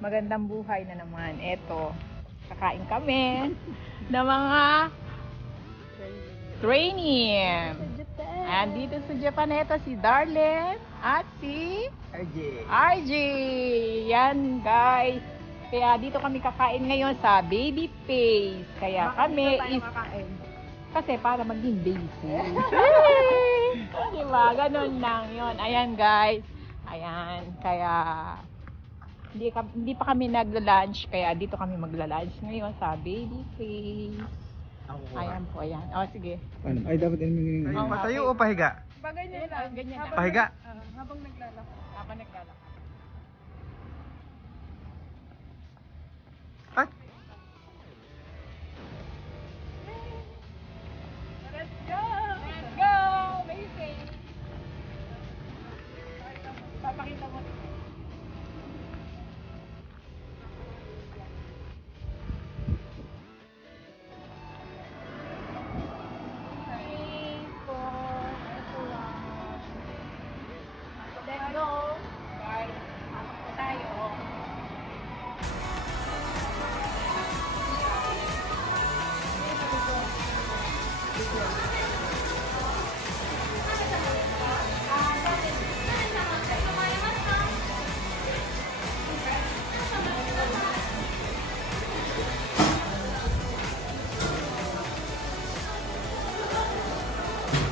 magandang buhay na naman. Eto, kakain kami ng mga training. And dito sa Japan, ito si Darlene at si RJ. Yan guys. Kaya dito kami kakain ngayon sa Baby Face. Kaya kami is... Kasi para maging baby. Diba? Ganun lang yun. Ayan guys. Ayan. Kaya... Hindi pa kami nagla-lunch. Kaya dito kami magla-lunch ngayon sa Baby Face. Ayan po, ayan. O, sige. Ano? Ay, dapat ilmingin. Patayo o pahiga? Ganyan lang. Ganyan lang. Pahiga? Habang naglalakad. Habang naglalakad. Ay! Let's go! Let's go! Amazing! Papakita mo. Let's go! Guys, pasok na tayo.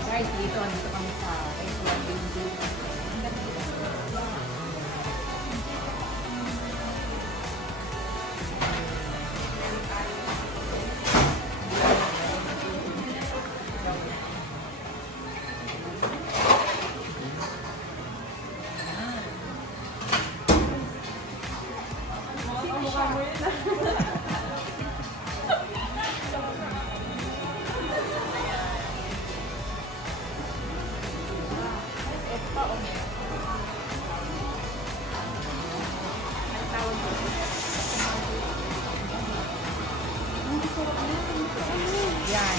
Guys, dito kami sa restaurant Baby. Yan.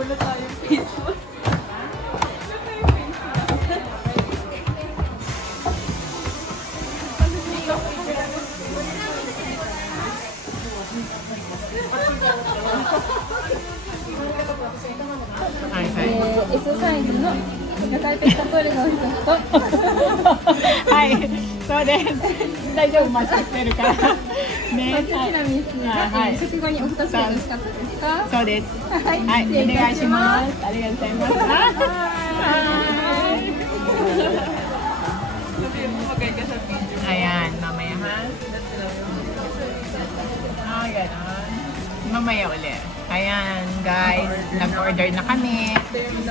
Wala tayong face mask. S サイズの野菜ペットボトルの一つとはい、そうです。大丈夫、マスクしてるから。ね、ティラミスが、はい食後にお二つでよろしかったですか？そうです。はい、はい、失礼いお願たしまいしますす。ありがとうございます。Ayan, mamaya ha? Ganon. Mamaya ulit. Ayan, guys. Nag-order na kami. Ito yung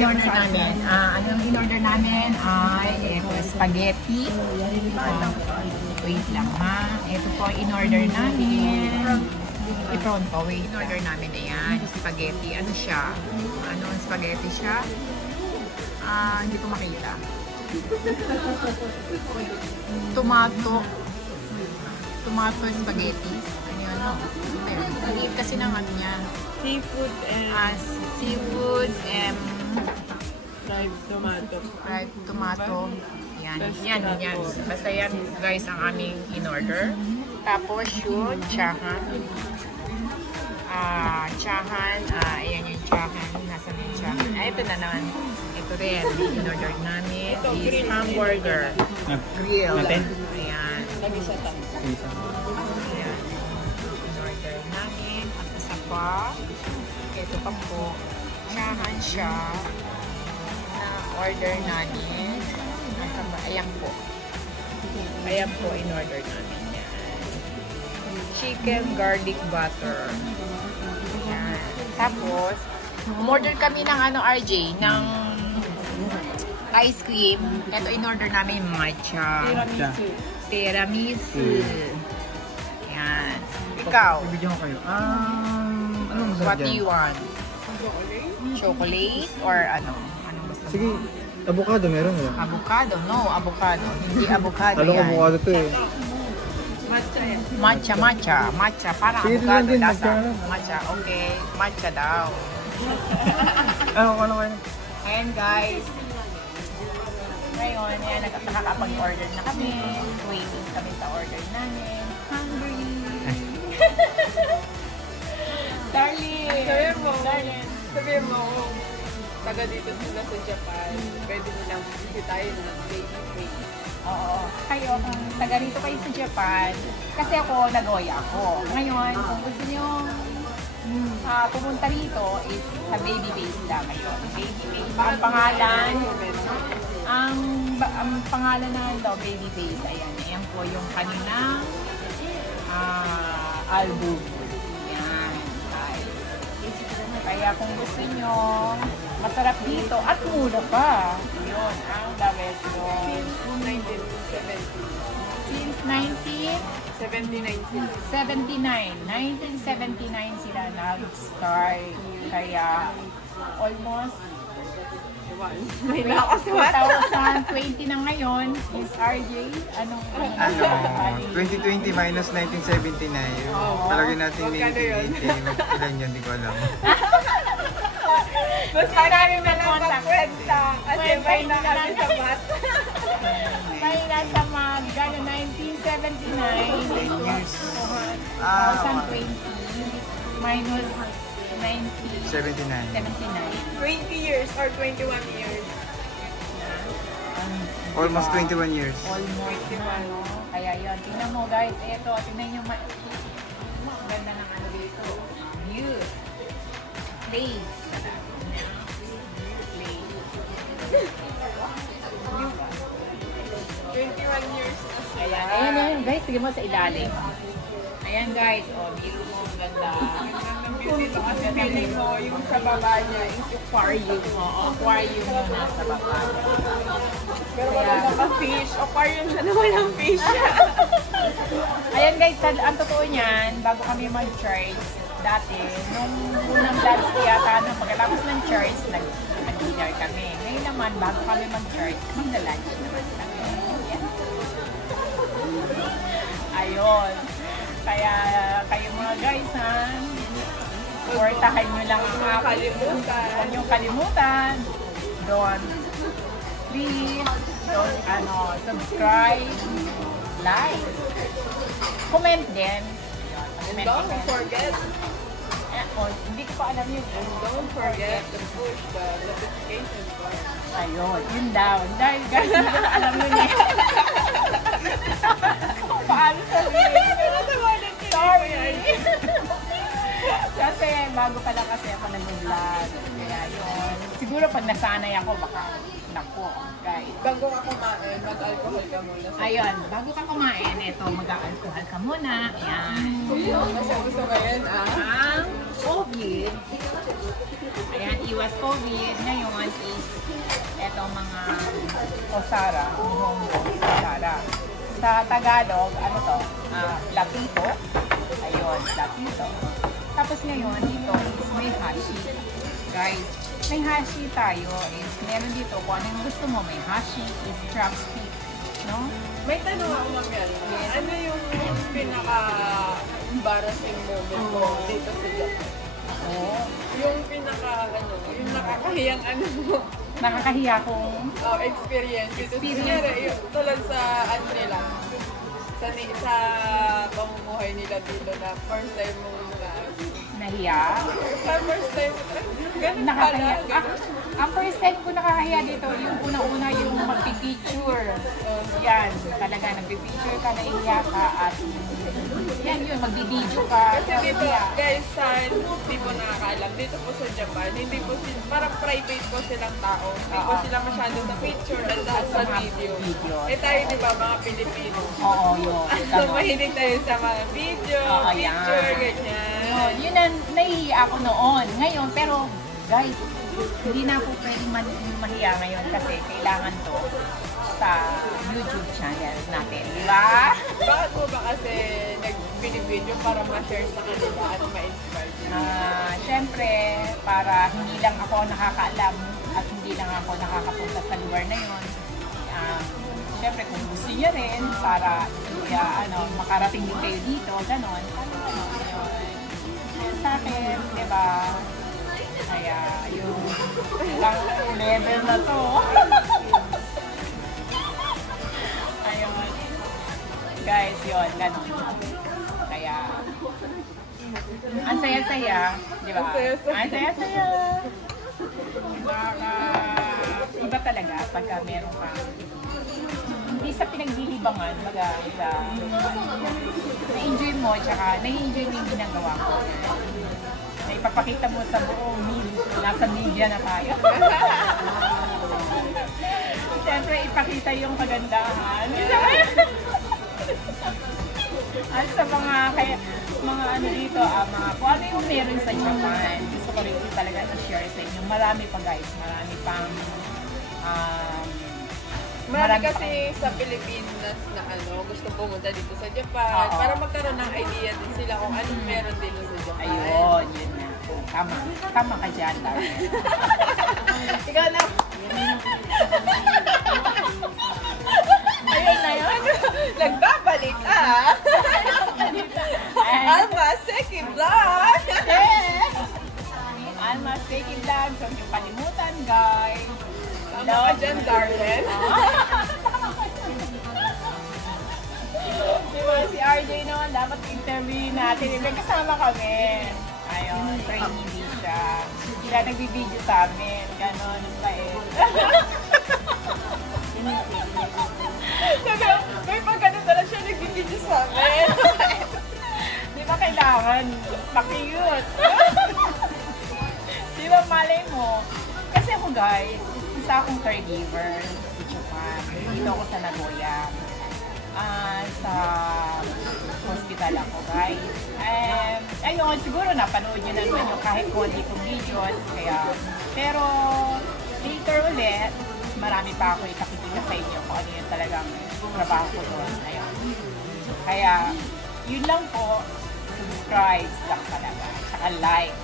in-order namin. Ano yung in-order namin ay spaghetti. Wait lang ha. Ito po yung in-order namin. I-pronto. Wait, in-order namin. Ayan, spaghetti. Ano siya? Ano ang spaghetti siya? Hindi ko makita. Tomato spaghetti. Ano yun? Maliit kasi ng ano niya. Seafood and Seafood and fried tomato. fried tomato. Yan. Basta yan guys ang aming in-order. Tapos yung chahan. Ayan yung chahan. Nasaan yung chahan? Ito na naman. Ito rin. In-order namin is hamburger. Grill. Natin? Ayan. Nag-isa ta. Ayan. In-order namin. At isa pa. Ito pa po. Chahan siya. Na-order namin. Ayan po. Ayan po in-order namin. Yan. Chicken garlic butter. Yan. Tapos, umorder kami ng RJ, ng ice cream. Ito in-order namin matcha. Tiramisu. Yan. Ikaw, Bibigyan ko kayo. Ano masarap what do you want? Chocolate or ano? Anong gusto mo? Sige, Avocado meron wala? Avocado? No, avocado. Hindi avocado Talong yan. avocado to eh. Matcha yan. Matcha. Parang Sige, avocado. din, Lasa. matcha. Matcha, okay. Matcha daw. Ano kayo? Ayan guys. Ngayon, ayan, nakakapag-order na kami. Waiting kami sa order namin. Hungry. Darling. Sabihin mo, taga dito sila sa Japan, pwede nilang bisitahin ng baby face. Oo. Kayo, kung taga rito kayo sa Japan, kasi ako, Nagoya ako. Ngayon, kung gusto nyo pumunta rito, is sa baby base lang ngayon. Baby base. Ang pangalan, ang pangalan na daw, baby base. Ayan. Ayan po yung kanilang album. Ayan. Kaya kung gusto nyo, masarap dito at mura pa. Yun, ang the best doon. Since 1979 sila nag-start. Kaya almost May lakas ba? 2020 na ngayon is RJ. Anong 2020 minus 1979. Palagay natin magkano yun? 1980. Ilan yun, di ko alam. Basta namin na lang magkwenta. Kasi may na kami sa mat. may nasa gano 1979 10 years. 2020 minus 79. 20 years or 21 years. Almost 21 years. Almost. Kaya yun. Tingnan mo guys. Ito. Tingnan nyo. Ang ganda ng ano dito. View. Place. Place. 21 years na sila. Ayan. Ayan yan guys. Sige mo sa ilalim. Ayan guys. O, view mo. Ang ganda. Dito kasi feeling mo yung sa baba niya is Aquarium. Oo. Aquarium yung nasa baba. pero wala ka fish. Aquarium na naman ang fish. Ayan guys, ang totoo niyan, bago kami mag-church, dati, nung unang vlogs yata, nung pagkatapos ng church, nag-dinner kami. Ngayon naman, bago kami mag-church, magla-lunch naman kami. Ayan. Ayun. Kaya, kayo mga guys, ha, supportahan nyo lang ang aking. Huwag nyo kalimutan. Please, subscribe, like, comment din. And don't forget, Hindi ko pa alam yun. don't forget to push the notification button. Ayun, yun daw. Dahil guys, hindi ko na alam yun eh. Kung paano sabihin. Sorry. Kasi bago pa lang kasi ako nag-vlog. Kaya yun. Siguro pag nasanay ako, baka nako, guys. Bago ka kumain, mag-alcohol ka muna. Ayun, bago ka kumain, ito, mag-alcohol ka muna. Ayan. Kasi gusto ngayon, Ang COVID. Ayan, iwas COVID. Ngayon is eto mga Osara. Osara. Sa Tagalog, ano to? Lapito. Ayun, lapito. Tapos ngayon, dito is may hashi. Guys, may hashi tayo. Is meron dito kung ano yung gusto mo. May hashi is chopstick. No? may tanong ako mamaya. Ano yung pinaka-embarrassing moment mo dito sa Japan? Oo. Yung yung nakakahiyang mo, Nakakahiya kong experience. Dito Experience. kunyari, tulad sa nila, sa pamumuhay nila dito na first time mo nahiya. first time, ganun Nakakahiya. pala. Ang first time ko nakakahiya dito, yung unang-una yung magpipicture. Yan, talaga nagpipicture ka, nahiya ka, at yan yun, magdi-video ka. Kasi dito, guys, hindi po nakakaalam, dito po sa Japan, hindi po sila, parang private po silang tao. Hindi po sila masyado sa picture at sa video. Eh tayo, di ba, mga Pilipino. Oo, yun. So, mahilig tayo sa mga video, Oo, picture, yan. ganyan. Yun ang nahihiya ako noon. Ngayon, pero guys, hindi na ako pwedeng mahiya ngayon kasi kailangan to. sa YouTube channel natin, di ba? Bakit po ba kasi nag-video para ma-share sa kanila at ma-inspire? Siyempre, para hindi lang ako nakakaalam at hindi lang ako nakakapunta sa lugar na yun. Siyempre, kung gusto niya rin, para makarating din kayo dito, ganon. Yun sa akin, di ba? Kaya, yung level na to. Ayun. Guys, yun, ganon. Kaya, ang saya-saya, di ba? Ang saya-saya. Iba talaga pagka meron ka. Hindi sa pinaglilibangan, na-enjoy mo, tsaka na-enjoy mo yung ginagawa ko. Na ipapakita mo sa buong nasa media na tayo. Siyempre, ipakita yung kagandahan. At sa mga ano dito, kung ano yung meron sa Japan, gusto ko rin talaga i-share sa inyo. Marami pa guys, marami pang marami kasi sa Pilipinas na gusto pumunta dito sa Japan para magkaroon ng idea din sila kung anong meron dito sa Japan. Ayun, yun na. Tama ka dyan, Darren. Ikaw na. Ayun na yun. Nagbabalik ka. Alma Seki Vlog. Alma Seki Vlog. Huwag yung kalimutan, guys. Tama ka dyan, Darren. Diba si RJ naman, dapat interview natin. May kasama kami. Ayun, trainee din siya. Sila nagbibideo sa amin. Ganon, ang bait. May pagkano talaga siya nagbibideo sa amin. Di ba kailangan pa-cute? Di ba malay mo? Kasi ako guys, isa akong caregiver sa Japan. Dito ako sa Nagoya. Sa hospital ako guys. Ayun, siguro napanood nyo naman yung kahit konti kong videos. Pero later ulit, marami pa ako ipakikita sa inyo kung ano yung talagang trabaho ko doon. Ayun. Kaya, yun lang po. Subscribe lang talaga. Saka like.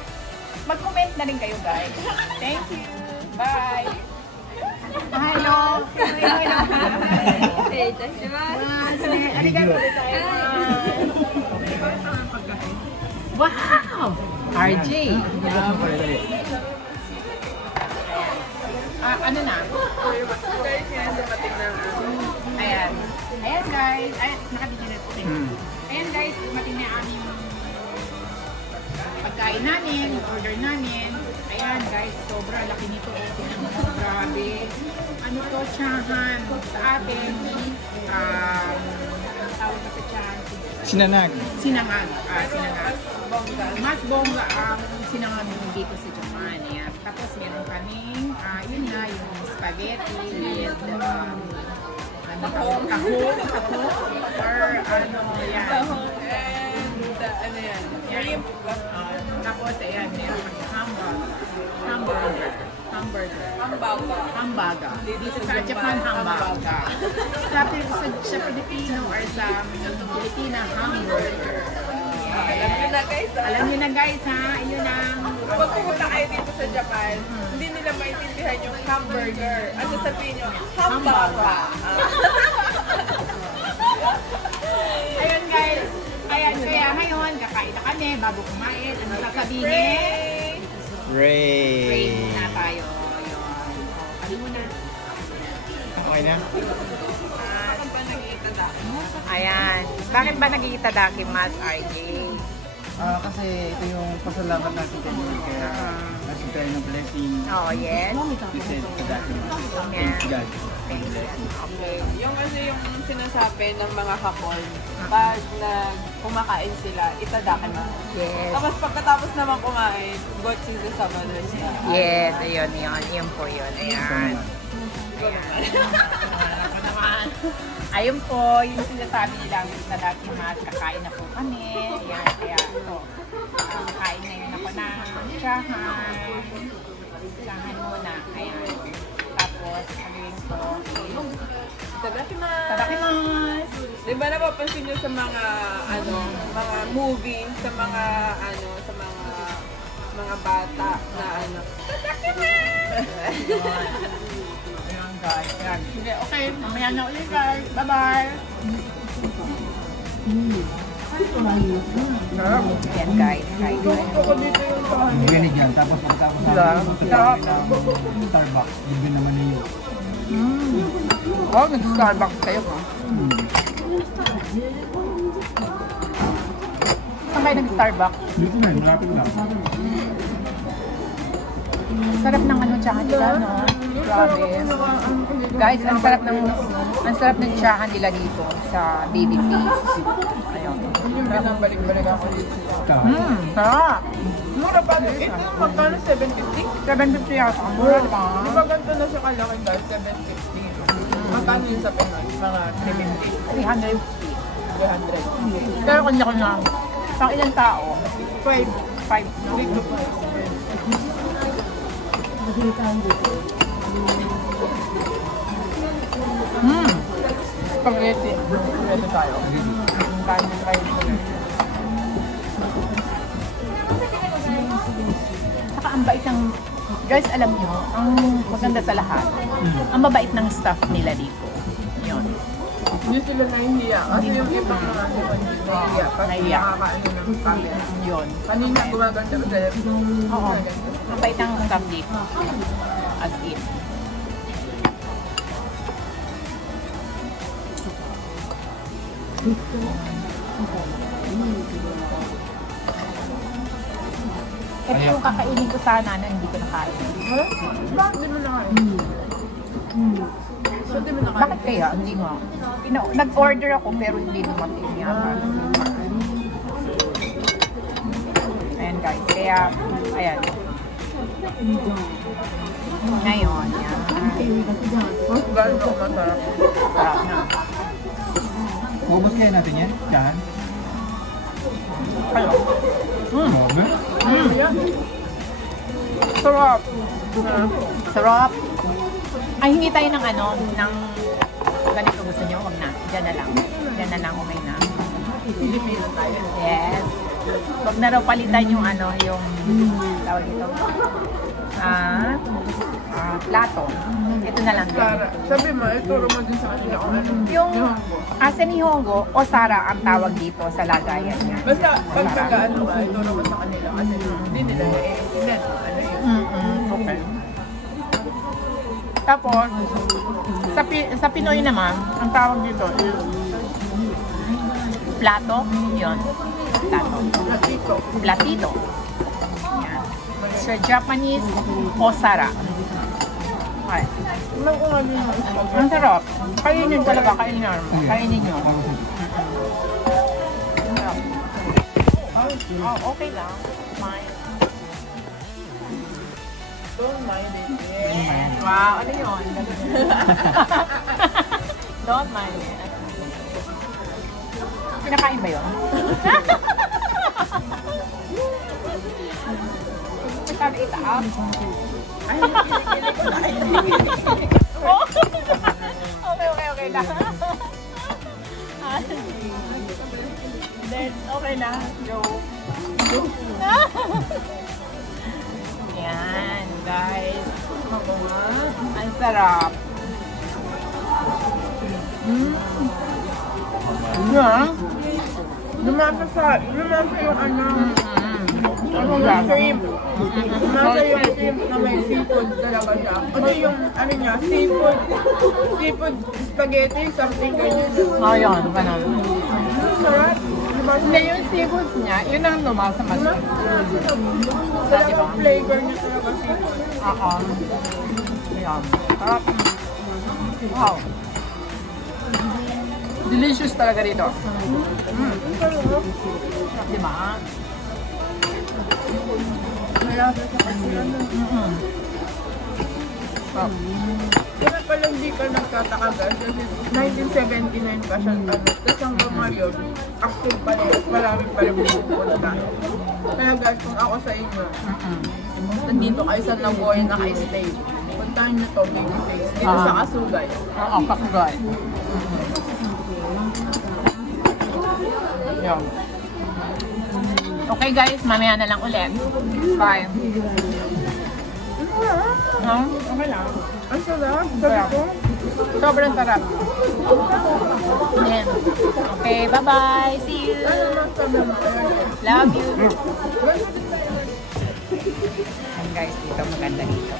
Mag-comment na rin kayo guys. Thank you. Bye. Hello. Hello. Arigato. Wow! RJ. Ano na? Guys, yan dumating na. Ayan. Ayan guys. Ayan, nakabigyan na po. Ayan guys, dumating na aming pagkain namin, order namin. Ayan guys, sobra laki nito. Grabe. Ano to, tsahan. Sa atin, ang tawag na sa tsahan. Sinanag. Sinangag. Sinangag. Mas bongga ang sinangag dito sa Japan. Ayan. Tapos meron kaming, yun na, yung spaghetti with, ano tawag? Taho? Or ano, yan. And, ano yan? Shrimp. Tapos, ayan, meron kaming hamburger. Dito sa Japan, hamburger. Sa Pilipino or sa Pilipina, hamburger. Alam nyo na guys, Alam niyo na guys ha, yun ang... Pag pumunta kayo dito sa Japan, hindi nila maintindihan yung hamburger. At sasabihin nyo, hamburger. Ayun guys, ayan, kaya ngayon, kakain na kami bago kumain. Ano sasabihin? Ray. Pray muna tayo. Yun. Ano muna? Okay na? Bakit ba nag-iitada? Ayan. Bakit ba nag-iitadaki, Mas RJ? Kasi ito yung pasalamat natin kanina. Kaya nasa tayo ng blessing. Oh, yes. You said to that. Yeah. Thank God. Okay. Yung kasi yung sinasabi ng mga Hapon, pag kumakain sila, itadakan na. Yes. Tapos pagkatapos naman kumain, gochujou sama na siya. Yes, ayun, yun. Yun po yun. Ayan. Ayun po, yung sinasabi nilang na dati mas kakain na po kami. Ayan, kaya ito. Kain na yun ako ng tsahan. Tsahan muna. Ayan. Tapos, agawin ko. Tadakimasu! Tadakimasu! Di ba napapansin nyo sa mga, mga movie, sa mga bata na Ayan guys. Ayan. Sige, okay. Mamaya na ulit guys. Bye-bye. Ayan guys. Kain tayo. Ganit yan. Tapos pagkatapos ng Starbucks, yun naman niyo. Wow, nag-Starbucks kayo ha? Saan kayo nag-Starbucks? Dito na, malapit lang. Sarap ng tsahan nila, no? Grabe. Guys, ang sarap ng tsahan nila dito sa Baby Peace. Ayun. balik-balik ako dito. Sarap. Mura pa din. Ito, magkano? 750? 750 yata. Mura ba? Di ba ganito na siya kalaki guys? 750. Magkano yun sa Pinoy? Mga 350. 300. Pero kanya ko na. Pang ilang tao? 5. 5. No? Dito po. Spaghetti. Spaghetti tayo. Kain tayo. Saka ang bait ng... Guys, alam nyo, ang maganda sa lahat, ang mabait ng staff nila dito. Yun. Hindi sila nahihiya. Kasi yung ibang mga nahihiya. Kasi Nahihiya. nakakaano ng camera. Yun. Kanina gumaganda ko sa Oo. Ang bait ng staff dito. As in. Ito yung kakainin ko sana na hindi ko nakain. Bakit di mo nakain? So di mo nakain? Bakit kaya? Hindi nga. Nag-order ako pero hindi dumating yata. Ayan guys. Kaya, ayan. Ngayon, yan. Mas gano'n ako masarap. Sarap na. Ubus kaya natin yan? Diyan? Hello. Grabe. Sarap. Sarap. Ay, hingi tayo ng ng ganito gusto nyo? Huwag na. Diyan na lang. Diyan na lang. Okay na. Pilipino tayo. Yes. Huwag na raw palitan yung yung tawag dito. Plato. Ito na lang din. Sara, sabi mo, ituro mo din sa kanila kung ano. Yung asa ni Hongo o Sara ang tawag dito sa lagayan niya. Basta pag tagaan mo, ituro mo sa kanila kasi hindi nila naiintindihan kung ano yun. Okay. Tapos, sa Pinoy naman, ang tawag dito is plato. Yun. Plato. Platito. Platito. Yan. Sa Japanese, osara. Okay. Alam ko nga din yung spaghetti. Ang sarap. Kainin talaga, kainin. Kainin nyo. Oh, okay lang. Fine. Don't mind it. Yeah. Wow, ano yun? Don't mind it. Pinakain ba yun? Masyado itaap. Ay, kinikili ko na. Oh. Okay lang. Then, okay na. Go. Yan, guys. Ang sarap. Yeah. Lumasa yung yung shrimp. Lumasa yung shrimp na may seafood talaga siya. Kasi yung niya, seafood spaghetti, something ganyan. Oh, yun. Ganun. Sarap. Hindi, yung seafoods niya, yun ang lumasa mas. Talagang flavor niya talaga seafood. Oo. Ayan. Sarap. Wow. Delicious talaga dito. Diba? Kaya pala hindi ka nagtataka guys kasi 1979 pa siya tapos hanggang ngayon active pa rin marami pa rin pupunta. Kaya guys kung ako sa inyo nandito kayo sa Nagoya na kayo stay Puntahan niyo to, baby face. Dito sa Kasugay. Oo, Kasugay. Yan. Okay guys, mamaya na lang ulit. Bye. Okay lang. Ang sarap. Sabi ko. Sobrang sarap. Yan. Okay, bye-bye. See you. Love you. Yan guys, dito maganda dito.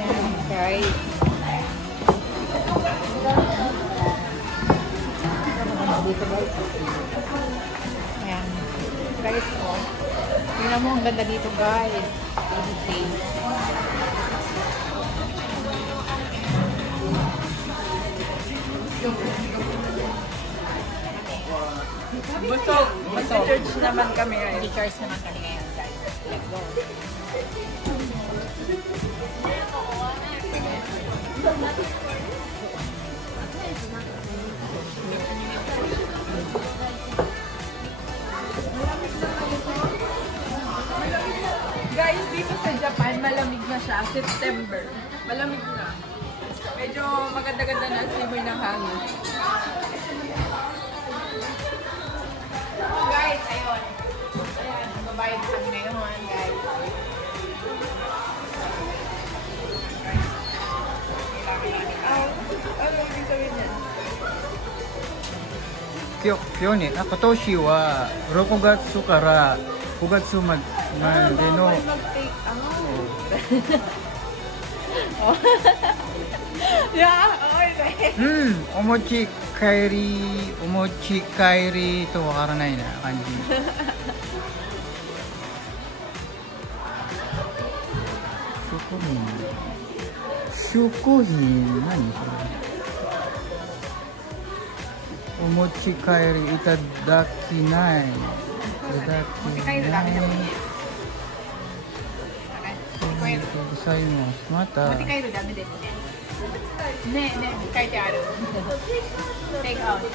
Yan guys. Dito guys. Ayan. Guys, oh. Tingnan mo, ang ganda dito guys. Baby face. Busog. Mag-church naman kami ngayon. Teachers naman kami ngayon guys. Let's go. Guys, dito sa Japan, malamig na siya. September. Malamig na. Medyo maganda-ganda na ang simoy ng hangin. Guys, ayun. Ayan, magbabayad kami ngayon guys. Ano ibig sabihin niya? 今日ね、今年は6月から5月までの Mag-take Yeah, okay. お持ち帰りとわからないな感じ。食品何それ？お持ち帰りいただきない。持ち帰るだけでもいいね。ありがとうございます。また。持ち帰るダメですね。ねえねえ、書いてある。テイクアウト。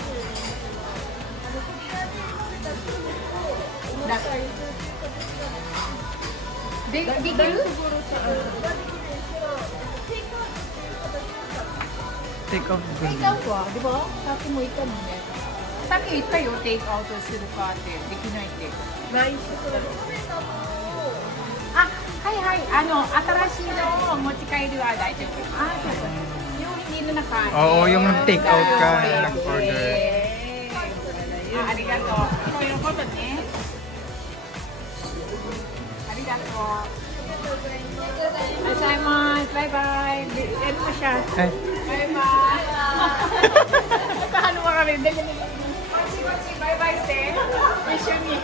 できる？テイクアウトは、di ba? Sa akin mo ito mo yan. Sa akin ito yung take outするかってできないって。あ、はいはい。新しいのを持ち帰りは大丈夫。あ、そうそう。yung hindi na nakain. Oo, yung take out ka, Okay. nag-order. Arigato. Ito yung photo ne. Arigato. Gozaimasu. Bye-bye. Ano mo siya? Bye-bye. Paano mo kami? Bye-bye, Sen. Wish you me.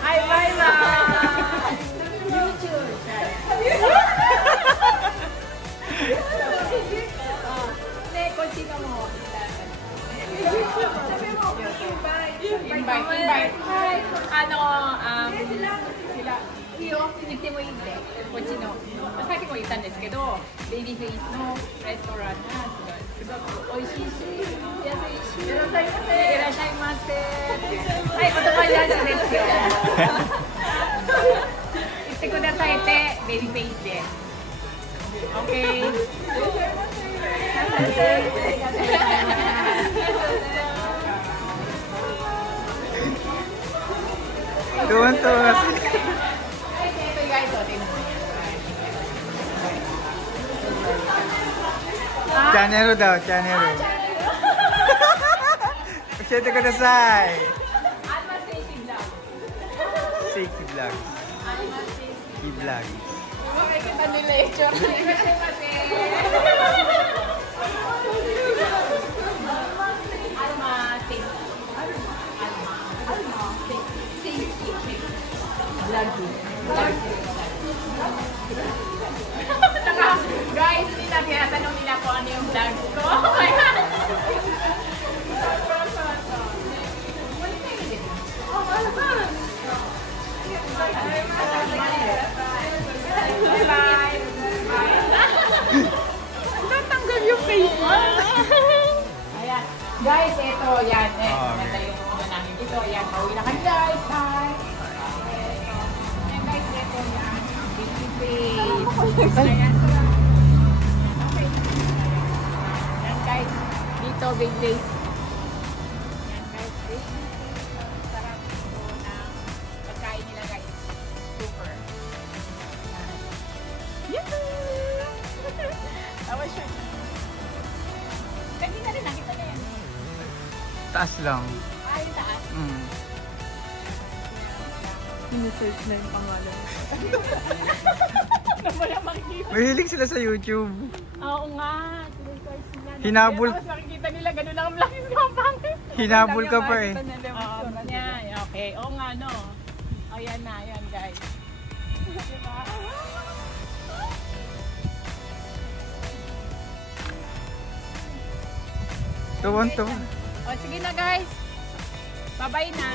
Ay, bye-bye. YouTube. Ne, kochino mo. Invite. Sila. いいよ、行ってもいいんで、こっちの。さっきも言ったんですけど、ベイビーフェイスのレストランがすごく美味しいし、安いし。いらっしゃいませ。いらっしゃいませ。はい、お泊まりランチですよ。行ってくださいって、ベイビーフェイスで。OK。Tuwan-tuwa. Channel daw, channel. 教えてください。セイキブラグ。キブラグ。Makikita nila yung tsura. Guys, tinatanong nila ko ano yung vlog ko. Bye-bye. Natanggal yung face mo. Ayan. Guys, ito. Yan. Ito yung ano namin dito. Yan. Pauwi na kami guys. Bye. Ayan guys, ito yan. Baby face. great place. Yan guys, ang sarap ito ng pagkain nila guys. Super. Yahoo! Tawa siya. Kanina rin nakita na yan. Taas lang. Ay, taas. Sinesearch na yung pangalan. Ano mo lang makikita? Mahilig sila sa YouTube. Oo nga. Sinesearch nila. Hinabol. Tapos makikita nila, ganun lang ang langis ng pangit. Hinabol ka pa eh. Yan, okay. Oo nga, no. O, yan na, yan guys. Diba? Tuwan-tuwan. O, sige na guys. Bye-bye na.